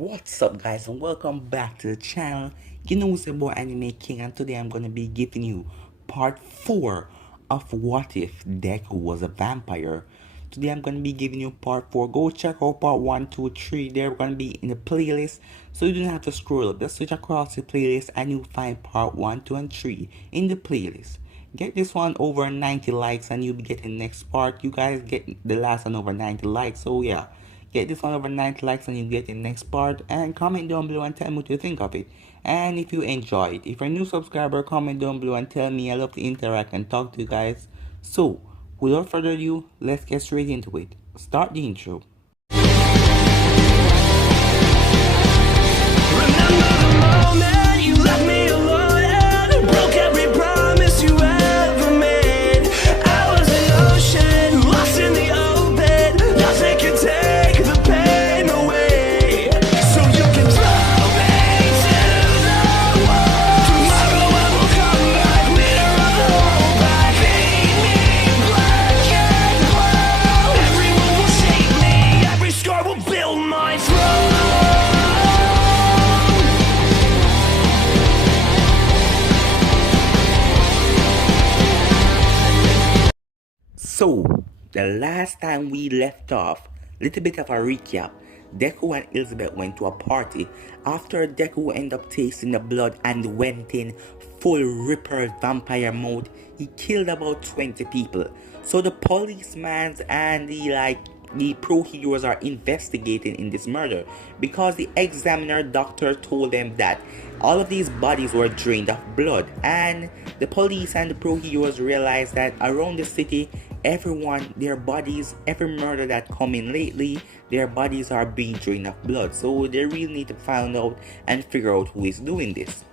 What's up guys and welcome back to the channel. You know it's your boy Anime King, and today I'm gonna be giving you part 4 of What If Deku Was a Vampire. Today I'm gonna be giving you part 4. Go check out part 1, 2, 3. They're gonna be in the playlist, so you don't have to scroll up. Just switch across the playlist and you'll find part 1, 2 and 3 in the playlist. Get this one over 90 likes and you'll be getting next part. You guys get the last one over 90 likes, so yeah. Get this one over 90 likes and you get the next part, and comment down below and tell me what you think of it. And if you enjoyed, if you're a new subscriber, comment down below and tell me. I love to interact and talk to you guys. So without further ado, let's get straight into it. Start the intro. Remember the moment you left me alone and broke every promise you ever made. I was an ocean, lost in the open. Nothing can take the pain away. So you can throw me to the wall. Tomorrow I will come back, leader of the whole pack. Paint me black and blue. Everyone will shake me, every scar will build my throne. So, the last time we left off, little bit of a recap. Deku and Elizabeth went to a party. After Deku ended up tasting the blood and went in full Ripper vampire mode, he killed about 20 people. So the policemen and the pro heroes are investigating in this murder because the examiner doctor told them that all of these bodies were drained of blood, and the police and the pro heroes realized that around the city, everyone, their bodies, every murder that come in lately, their bodies are being drained of blood. So they really need to find out and figure out who is doing this.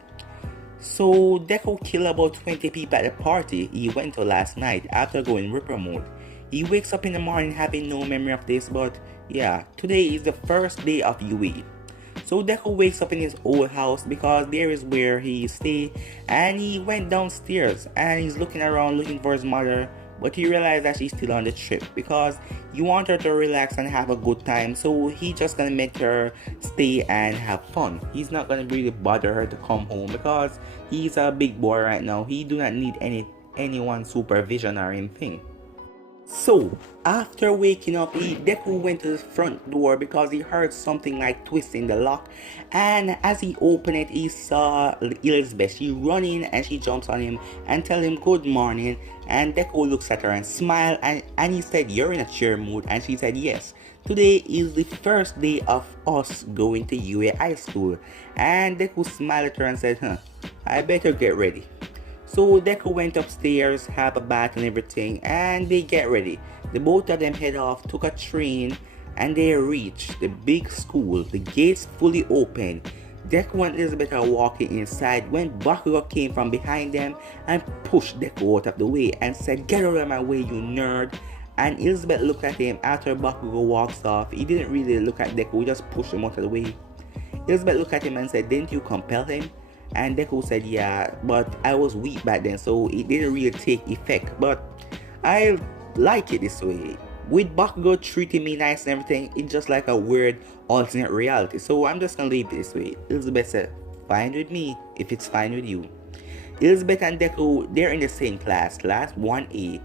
So Deku killed about 20 people at the party he went to last night after going Ripper mode. He wakes up in the morning having no memory of this, but yeah, today is the first day of UA. So Deku wakes up in his old house because there is where he stay, and he went downstairs and he's looking around looking for his mother, but he realized that she's still on the trip because he want her to relax and have a good time, so he just gonna make her stay and have fun. He's not gonna really bother her to come home because he's a big boy right now. He do not need anyone's supervision or anything. So, after waking up, Deku went to the front door because he heard something like twisting the lock, and as he opened it, he saw Elizabeth. She run in and she jumps on him and tell him good morning, and Deku looks at her and smile, and he said, "You're in a cheer mood," and she said, "Yes. Today is the first day of us going to UA High School," and Deku smiled at her and said, I better get ready." So Deku went upstairs, have a bath and everything, and they get ready. The both of them head off, took a train, and they reach the big school. The gates fully open. Deku and Elizabeth are walking inside when Bakugo came from behind them and pushed Deku out of the way and said, "Get out of my way, you nerd." And Elizabeth looked at him after Bakugo walks off. He didn't really look at Deku, he just pushed him out of the way. Elizabeth looked at him and said, "Didn't you compel him?" And Deku said, "Yeah, but I was weak back then, so it didn't really take effect. But I like it this way. With Bakugo treating me nice and everything, it's just like a weird alternate reality. So I'm just gonna leave it this way." Elizabeth said, "Fine with me, if it's fine with you." Elizabeth and Deku, they're in the same class 1A.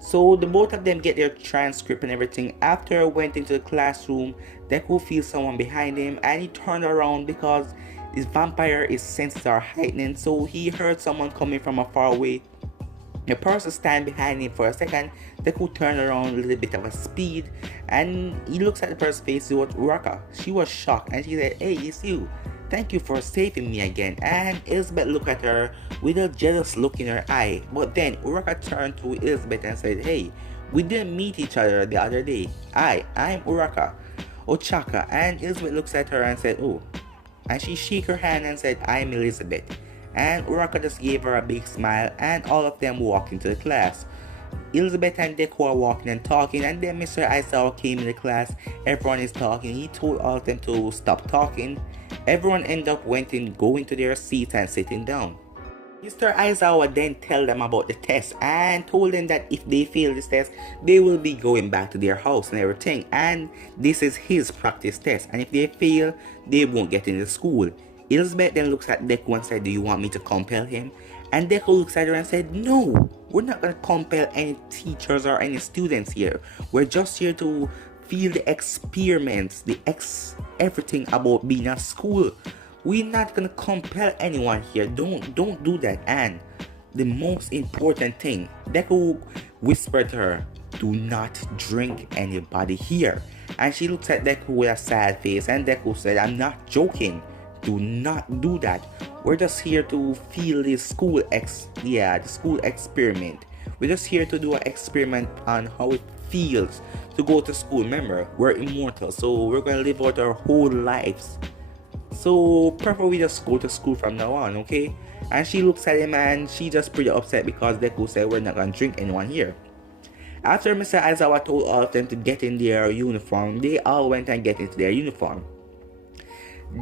So the both of them get their transcript and everything. After I went into the classroom, Deku feels someone behind him and he turned around because his vampire senses are heightening, so he heard someone coming from afar away. The person stand behind him for a second. Deku turned around a little bit of a speed and he looks at the person's face. It was Uraka. She was shocked and she said, "Hey, it's you. Thank you for saving me again." And Elizabeth looked at her with a jealous look in her eye. But then Uraka turned to Elizabeth and said, "Hey, we didn't meet each other the other day. I'm Uraka Ochaka." And Elizabeth looks at her and said, "Oh." And she shook her hand and said, "I'm Elizabeth." And Uraka just gave her a big smile, and all of them walked into the class. Elizabeth and Deku are walking and talking, and then Mr. Aizawa came in the class. Everyone is talking. He told all of them to stop talking. Everyone ended up going to their seats and sitting down. Mr. Aizawa then tell them about the test and told them that if they fail this test, they will be going back to their house and everything. And this is his practice test. And if they fail, they won't get into school. Elizabeth then looks at Deku and said, "Do you want me to compel him?" And Deku looks at her and said, "No, we're not going to compel any teachers or any students here. We're just here to feel the experiments, everything about being at school. We're not gonna compel anyone here. Don't do that." And the most important thing, Deku whispered to her, "Do not drink anybody here." And she looks at Deku with a sad face, and Deku said, "I'm not joking. Do not do that. We're just here to feel the school experiment. We're just here to do an experiment on how it feels to go to school. Remember, we're immortal, so we're gonna live out our whole lives. So prefer we just go to school from now on, okay?" And she looks at him and she just pretty upset because Deku said, "We're not gonna drink anyone here." After Mr. Aizawa told all of them to get in their uniform, they all went and get into their uniform.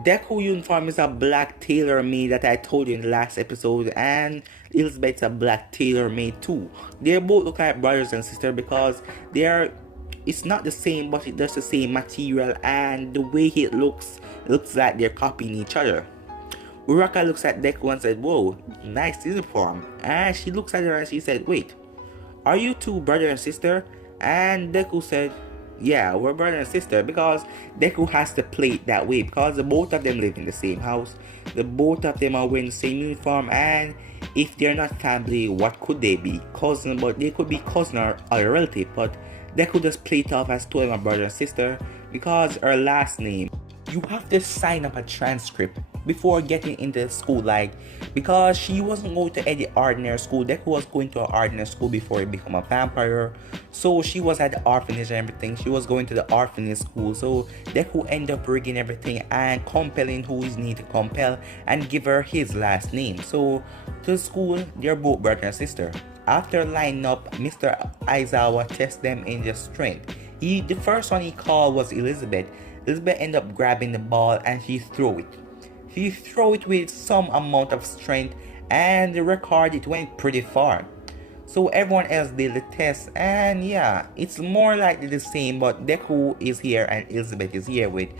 Deku uniform is a black tailor-made that I told you in the last episode, and Elizabeth's a black tailor-made too. They both look like brothers and sisters because it's not the same, but it does the same material, and the way it looks like they're copying each other. Uraka looks at Deku and said, "Whoa, nice uniform." And she looks at her and she said, "Wait, are you two brother and sister?" And Deku said, "Yeah, we're brother and sister," because Deku has to play it that way because the both of them live in the same house. The both of them are wearing the same uniform, and if they're not family, what could they be? Cousin, but they could be cousin or a relative, but Deku just played it off as two of my brother and sister because her last name. You have to sign up a transcript before getting into school, like, because she wasn't going to any ordinary school. Deku was going to an ordinary school before he became a vampire, so she was at the orphanage and everything. She was going to the orphanage school, so Deku ended up rigging everything and compelling who is need to compel and give her his last name. So to school, they're both brother and sister. After lining up, Mr. Aizawa tests them in their strength. The first one he called was Elizabeth. Elizabeth ended up grabbing the ball and she threw it. She threw it with some amount of strength, and the record, it went pretty far. So everyone else did the test, and yeah, it's more likely the same, but Deku is here and Elizabeth is here with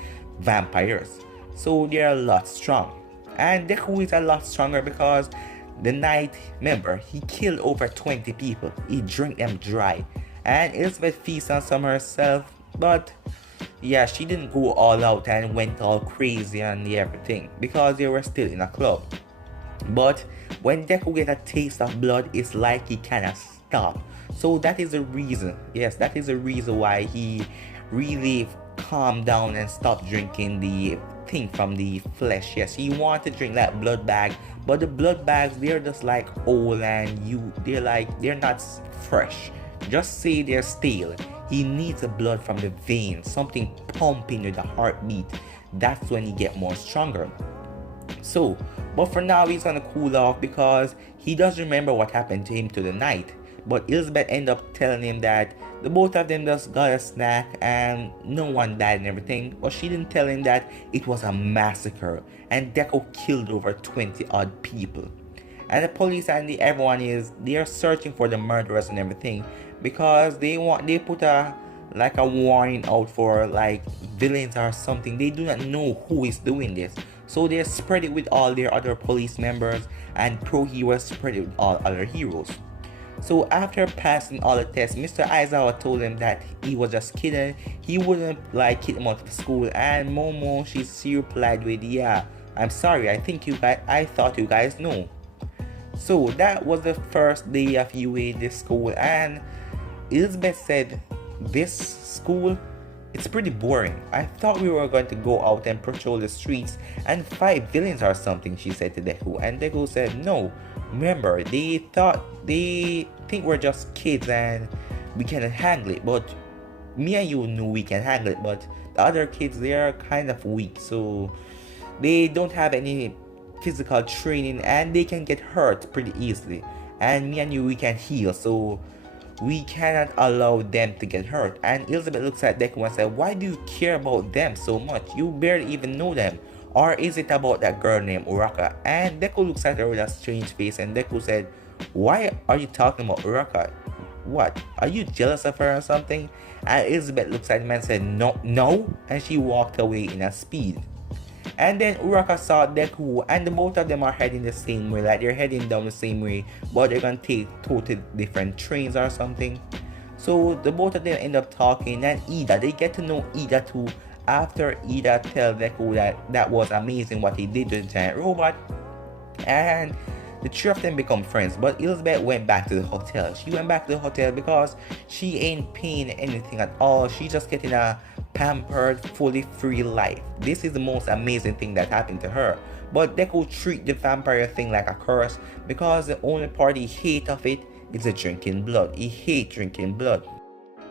vampires. So they're a lot strong. And Deku is a lot stronger because the night, remember, he killed over 20 people. He drank them dry. And Elizabeth feasts on some herself, but yeah, she didn't go all out and went all crazy and everything because they were still in a club. But when Deku gets a taste of blood, it's like he cannot stop. So that is the reason. Yes, that is the reason why he really calmed down and stopped drinking the thing from the flesh. Yes, he wanted to drink that blood bag, but the blood bags, they're just like old and they're not fresh. Just say they're stale. He needs the blood from the veins, something pumping with the heartbeat. That's when he get more stronger. So, but for now he's gonna cool off because he does remember what happened to him to the night. But Elizabeth ended up telling him that the both of them just got a snack and no one died and everything. But she didn't tell him that it was a massacre and Deku killed over 20 odd people. And the police and they're searching for the murderers and everything because they put a warning out for like villains or something. They do not know who is doing this, so they spread it with all their other police members, and pro heroes spread it with all other heroes. So after passing all the tests, Mr. Aizawa told him that he was just kidding. He wouldn't kick him out of school. And Momo, she replied with, "Yeah, I'm sorry. I thought you guys know." So that was the first day of UA this school, and Elizabeth said, "This school, it's pretty boring. I thought we were going to go out and patrol the streets and fight villains or something," she said to Deku. And Deku said, "No, remember, they think we're just kids and we cannot handle it. But me and you knew we can handle it, but the other kids, they are kind of weak, so they don't have any physical training and they can get hurt pretty easily. And me and you, we can heal, so we cannot allow them to get hurt." And Elizabeth looks at Deku and said, "Why do you care about them so much? You barely even know them. Or is it about that girl named Uraka? And Deku looks at her with a strange face, and Deku said, why are you talking about Uraka? What? Are you jealous of her or something? And Elizabeth looks at him and said, no, no. And she walked away in a speed. And then Uraka saw Deku, and the both of them are heading the same way, like they're heading down the same way, but they're gonna take totally different trains or something. So the both of them end up talking, and Ida, they get to know Ida too, after Ida tells Deku that was amazing what he did to the giant robot. And the three of them become friends, but Elizabeth went back to the hotel. She went back to the hotel because she ain't paying anything at all. She's just getting a pampered, fully free life. This is the most amazing thing that happened to her. But Deku treat the vampire thing like a curse because the only part he hate of it is the drinking blood. He hate drinking blood.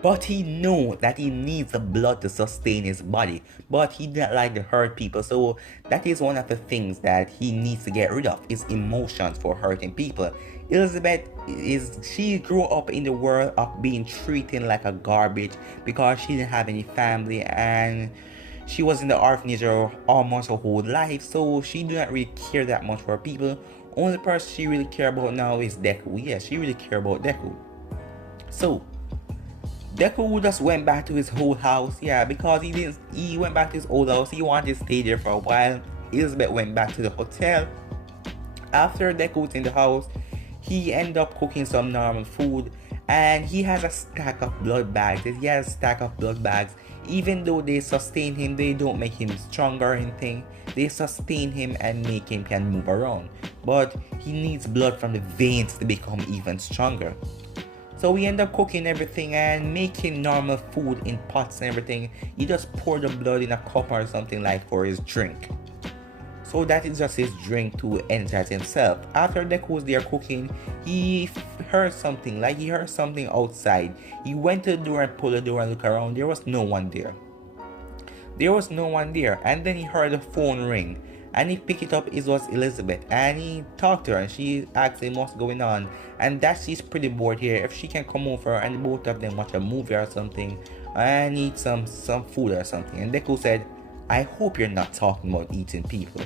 But he knew that he needs the blood to sustain his body, but he didn't like to hurt people, so that is one of the things that he needs to get rid of, his emotions for hurting people. Elizabeth she grew up in the world of being treated like a garbage because she didn't have any family, and she was in the orphanage almost her whole life, so she didn't really care that much for people. Only person she really care about now is Deku. Yeah, she really care about Deku. So Deku just went back to his old house, yeah, because he went back to his old house. He wanted to stay there for a while. Elizabeth went back to the hotel. After Deku was in the house, he ended up cooking some normal food, and he has a stack of blood bags. He has a stack of blood bags. Even though they sustain him, they don't make him stronger or anything. They sustain him and make him can move around. But he needs blood from the veins to become even stronger. So we end up cooking everything and making normal food in pots and everything. He just pour the blood in a cup or something like for his drink. So that is just his drink to energize himself. After Deku was there cooking, he heard something, like he heard something outside. He went to the door and pulled the door and looked around. There was no one there. There was no one there. And then he heard the phone ring. And he picked it up. It was Elizabeth, and he talked to her, and she asked him what's going on, and that she's pretty bored here, if she can come over and both of them watch a movie or something and eat some food or something. And Deku said, I hope you're not talking about eating people,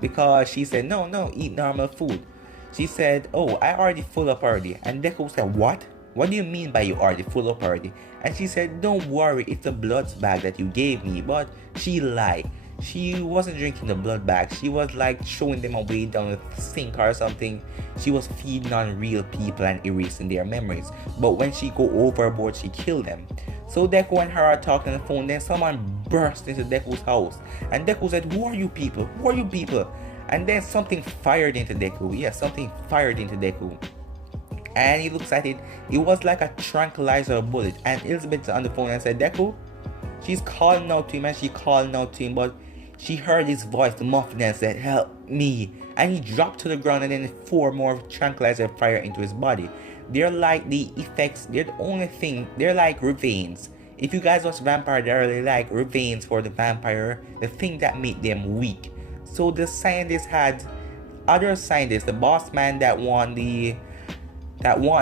because she said, no, eat normal food. She said, oh, I already full up already. And Deku said, what do you mean by you already full up already? And she said, don't worry, it's the blood bag that you gave me. But she lied. She wasn't drinking the blood bag. She was like throwing them away down the sink or something. She was feeding on real people and erasing their memories. But when she go overboard, she killed them. So Deku and her are talking on the phone. Then someone burst into Deku's house. And Deku said, who are you people? Who are you people? And then something fired into Deku. Yeah, something fired into Deku. And he looks at it. It was like a tranquilizer bullet. And Elizabeth's on the phone and said, Deku? She's calling out to him, and she calling out to him, but she heard his voice, the muffin, and said, help me. And he dropped to the ground, and then 4 more tranquilizer fire into his body. They're like the effects, they're the only thing, they're like ravines. If you guys watch Vampire, they're really like ravines for the vampire, the thing that made them weak. So the scientists had other scientists, the boss man that want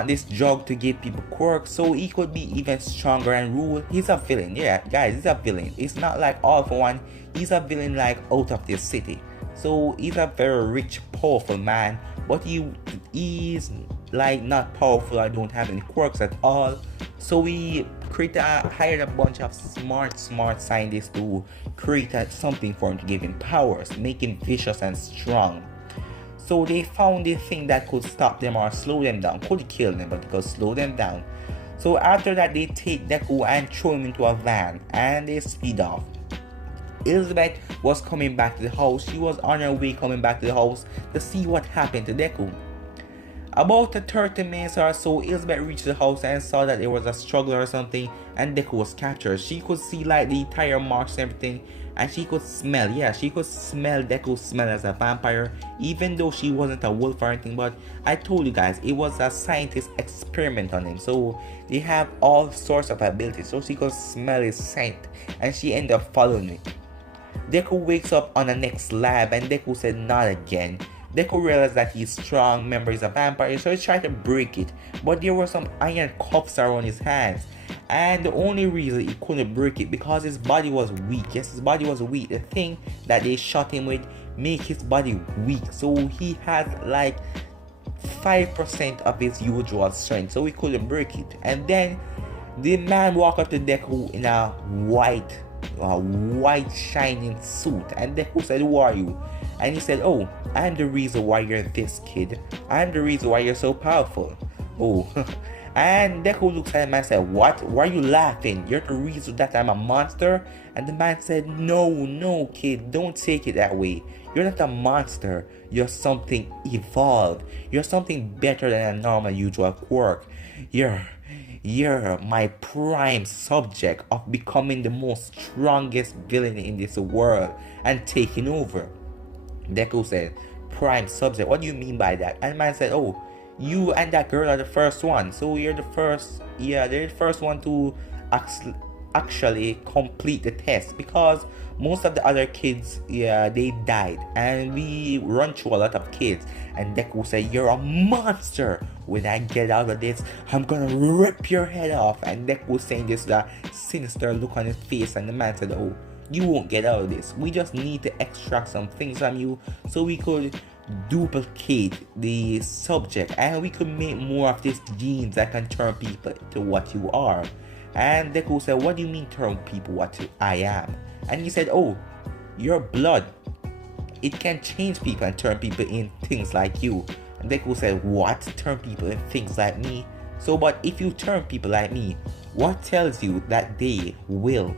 this drug to give people quirks so he could be even stronger and rule. He's a villain, yeah guys, he's a villain. It's not like All For One. He's a villain like out of this city. So he's a very rich, powerful man, but he's like not powerful or don't have any quirks at all. So we hired a bunch of smart scientists to create something for him to give him powers, make him vicious and strong. So they found the thing that could stop them or slow them down. Could kill them, but it could slow them down. So after that, they take Deku and throw him into a van, and they speed off. Elizabeth was coming back to the house. She was on her way coming back to the house to see what happened to Deku. About 30 minutes or so, Elizabeth reached the house and saw that there was a struggle or something, and Deku was captured. She could see like the tire marks and everything, and she could smell Deku's smell as a vampire, even though she wasn't a wolf or anything. But I told you guys, it was a scientist experiment on him, so they have all sorts of abilities, so she could smell his scent, and she ended up following it. Deku wakes up on the next lab, and Deku said, not again. Deku realized that he's strong, remember he's a vampire, so he tried to break it, but there were some iron cuffs around his hands. And the only reason he couldn't break it because his body was weak. Yes, his body was weak. The thing that they shot him with make his body weak. So he has like 5% of his usual strength. So he couldn't break it. And then the man walked up to Deku in a white shining suit. And Deku said, "Who are you?" And he said, "Oh, I'm the reason why you're this, kid. I'm the reason why you're so powerful." Oh. And Deku looks at him and said, "What? Why are you laughing? You're the reason that I'm a monster?" And the man said, No, kid, don't take it that way. You're not a monster. You're something evolved. You're something better than a normal usual quirk. You're my prime subject of becoming the most strongest villain in this world and taking over." Deku said, "Prime subject, what do you mean by that?" And the man said, "Oh, you and that girl are the first one. So you're the first, they're the first one to actually complete the test because most of the other kids, they died. And we run through a lot of kids." And Deku said, "You're a monster. When I get out of this, I'm gonna rip your head off." And Deku saying this with a sinister look on his face. And the man said, "Oh, you won't get out of this. We just need to extract some things from you so we could duplicate the subject and we could make more of these genes that can turn people to what you are." And Deku said, "What do you mean turn people what I am?" And he said, "Oh, your blood, it can change people and turn people in things like you." And Deku said, "What? Turn people in things like me? So, but if you turn people like me, what tells you that they will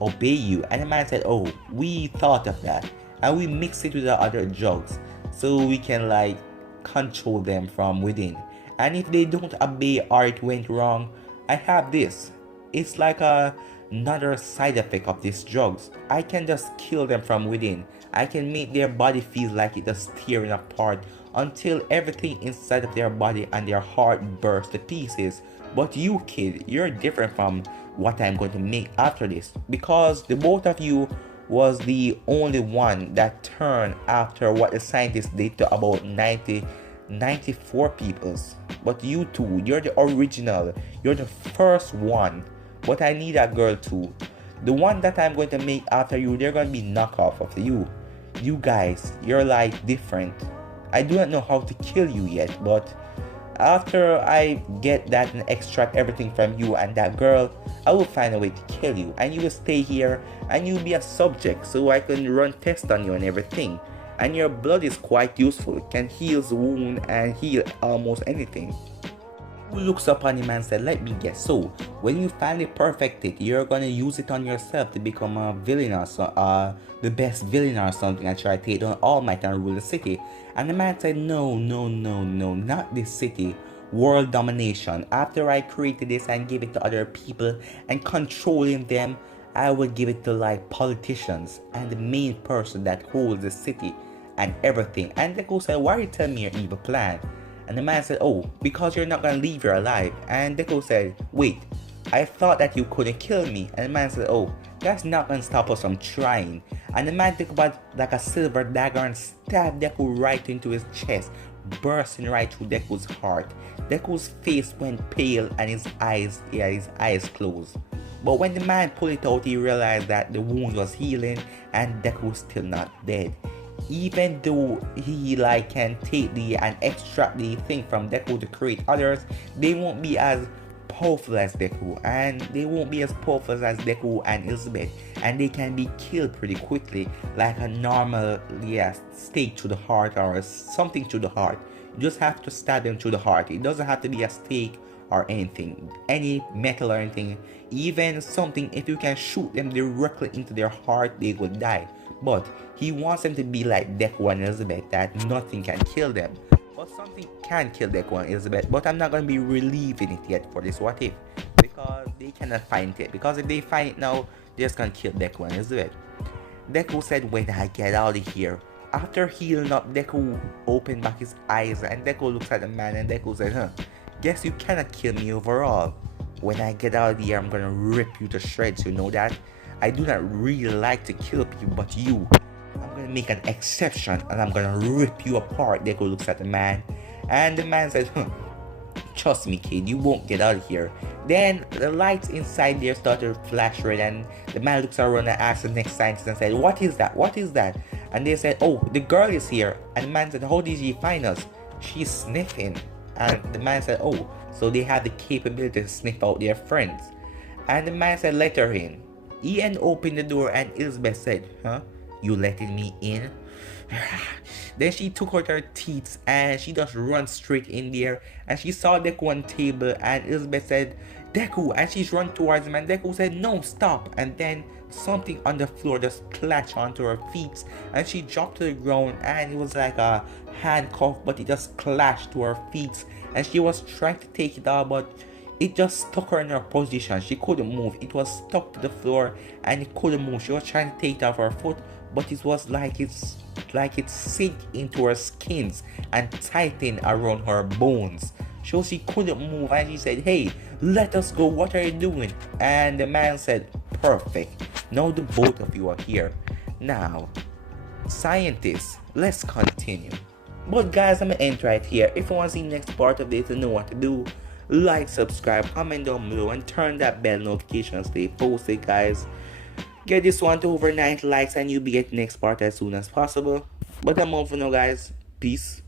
obey you?" And the man said, "Oh, we thought of that and we mixed it with the other drugs so we can like control them from within. And if they don't obey or it went wrong, I have this. It's like another side effect of these drugs. I can just kill them from within. I can make their body feel like it is tearing apart until everything inside of their body and their heart bursts to pieces. But you, kid, you're different from what I'm going to make after this, because the both of you was the only one that turned after what the scientists did to about 94 peoples. But you two, you're the original. You're the first one. But I need a girl too. The one that I'm going to make after you, they're going to be knockoff of you. You guys, you're like different. I do not know how to kill you yet, but after I get that and extract everything from you and that girl, I will find a way to kill you. And you will stay here and you'll be a subject so I can run tests on you and everything. And your blood is quite useful. It can heal the wound and heal almost anything." Who looks up on him and said, "Let me guess. So, when you finally perfect it, you're gonna use it on yourself to become a villain or the best villain or something and try to take down All Might and rule the city?" And the man said, No, not this city. World domination. After I created this and gave it to other people and controlling them, I will give it to like politicians and the main person that holds the city and everything." And Deku said, "Why are you telling me your evil plan?" And the man said, "Oh, because you're not gonna leave here alive." And Deku said, "Wait, I thought that you couldn't kill me." And the man said, "Oh, that's not gonna stop us from trying." And the man took about like a silver dagger and stabbed Deku right into his chest, bursting right through Deku's heart. Deku's face went pale and his eyes closed. But when the man pulled it out, he realized that the wound was healing and Deku was still not dead. Even though he like can take and extract the thing from Deku to create others, they won't be as powerful as Deku, and they won't be as powerful as Deku and Elizabeth, and they can be killed pretty quickly like a normal stake to the heart or something to the heart. You just have to stab them to the heart. It doesn't have to be a stake or anything, any metal or anything, even something. If you can shoot them directly into their heart, they will die. But he wants them to be like Deku and Elizabeth, that nothing can kill them. But something can kill Deku and Elizabeth, but I'm not going to be relieving it yet for this what if, because they cannot find it. Because if they find it now, they're just going to kill Deku and Elizabeth. Deku said, "When I get out of here." After healing up, Deku opened back his eyes and Deku looks at the man and Deku said, "Guess you cannot kill me overall. When I get out of here, I'm going to rip you to shreds, you know that? I do not really like to kill people, but you, I'm going to make an exception and I'm going to rip you apart." Deku looks at the man and the man says, Trust me, kid, you won't get out of here. Then the lights inside there started to flash red, and the man looks around and asks the next scientist and said, "What is that? What is that?" And they said, "Oh, the girl is here." And the man said, "How did she find us?" "She's sniffing." And the man said, "Oh, so they have the capability to sniff out their friends." And the man said, "Let her in." Ian opened the door and Elizabeth said, "Huh? You letting me in?" Then she took out her teeth and she just run straight in there, and she saw Deku on table, and Elizabeth said, "Deku," and she's run towards him, and Deku said, "No, stop." And then something on the floor just clashed onto her feet, and she dropped to the ground, and it was like a handcuff, but it just clashed to her feet, and she was trying to take it off, but it just stuck her in her position. She couldn't move. It was stuck to the floor and it couldn't move. She was trying to take it off her foot, but it was like it sank into her skins and tightened around her bones. So she couldn't move, and she said, "Hey, let us go. What are you doing?" And the man said, "Perfect. Now the both of you are here. Now, scientists, let's continue." But guys, I'm gonna end right here. If you want to see the next part of this and know what to do, like, subscribe, comment down below, and turn that bell notification to stay posted, guys. Get this one to over 9 likes and you'll be getting next part as soon as possible. But I'm out for now, guys. Peace.